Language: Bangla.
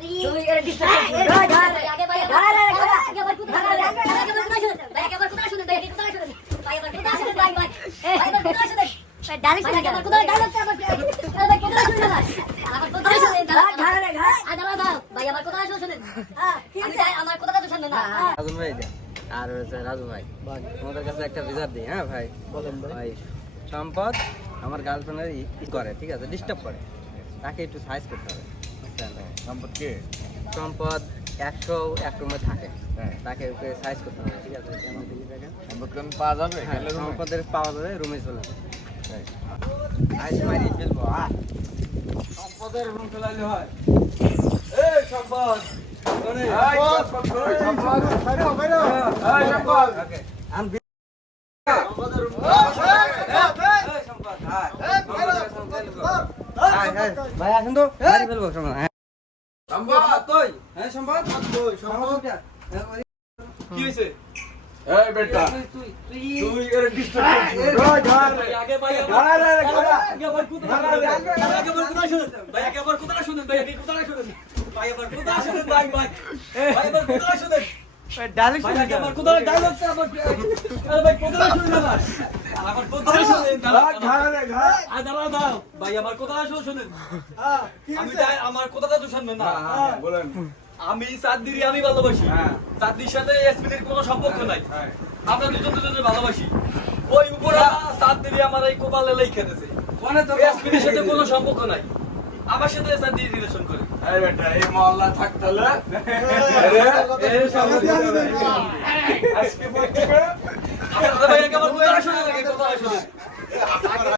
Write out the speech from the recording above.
তুই এর ডিস্টার্ব করছিস আগে ভাই আগে ভাই কোথায় শুনেন ভাই আগে ভাই কোথায় শুনেন ভাই কোথায় শুনেন ভাই আবার কোথায় শুনেন ভাই ভাই ভাই কোথায় শুনেন ডাইরেক্ট আগে ভাই কোথায় ডাইরেক্ট আবার ভাই কোথায় শুনেন আবার কোথায় শুনেন ঘাড়ে রে ঘাড়ে আদালা দাও ভাই আবার কোথায় শুনেন আমি আমার কোথাটা তো শুনেন না রাজু ভাই আর রাজু ভাই তোমাদের কাছে একটা বিচার দিই। হ্যাঁ ভাই বলেন ভাই। সম্পদ আমার গার্লফ্রেন্ডের ই করে, ঠিক আছে, ডিস্টার্ব করে, তাকে একটু সাইজ করতে হবে। সম্পদ কে? সম্পদ 101 রুমে থাকে, তাকে ওকে সাইজ করতে হবে, ঠিক আছে। কেমন দিলি দেখেন, সম্পদ কেন পাওয়া যাবে? হ্যাঁ, সম্পদের পাওয়া যাবে, রুমে চলে যাবে। আইস মারি ফেলবো। সম্পদের রুম চলাইলে হয়। এই সম্পদ কোনে? এই সম্পদ বাইরে বাইরে। এই সম্পদ ওকে আমি সম্পদের রুম। এই সম্পদ ভাই আসেন তো, মারি ফেলবো সম্পদ। সম্পদ তুই হ্যাঁ সম্পদ তুই সম্পদ কি হয়েছে? এই বেটা তুই তুই এর ডিস্টার্ব করছিস। রয় ঘর আগে ভাই ঘরে রে ঘরে আগে আবার কোথায় শুনেন ভাই আগে আবার কোথায় শুনেন ভাই আগে কোথায় শুনেন ভাই আবার কোথায় শুনেন ভাই ভাই ভাই আবার কোথায় শুনেন ডালিশ ভাই আগে আবার কোথায় ডায়লগটা আবার আরে ভাই কোথায় শুনেন আবার আবার কোথায় শুনেন ঘরে রে ঘরে আদালা দাও ভাই আবার কোথায় শুনেন আমি আমার কথাটা তো শুনবেন না। বলেন। আমি সাদ্দিরি আমি ভালোবাসি, হ্যাঁ। সাদ্দির সাথে এসপির কোনো সম্পর্ক নাই, হ্যাঁ। আমরা দুজনে ভালোবাসি। ওই উপরে সাদ্দিরি আমার এই কোপালে লেখা দিয়েছে, কোনে তো এসপির সাথে কোনো সম্পর্ক নাই, আমার সাথে সাদ্দিরি রিলেশন করে। এই বেটা এই মহল্লা থাকতে হলে এই সম্পদ আজকে পড়তে ভাই আগে আমার কোথায় শুনে লাগে কোথায় শুনে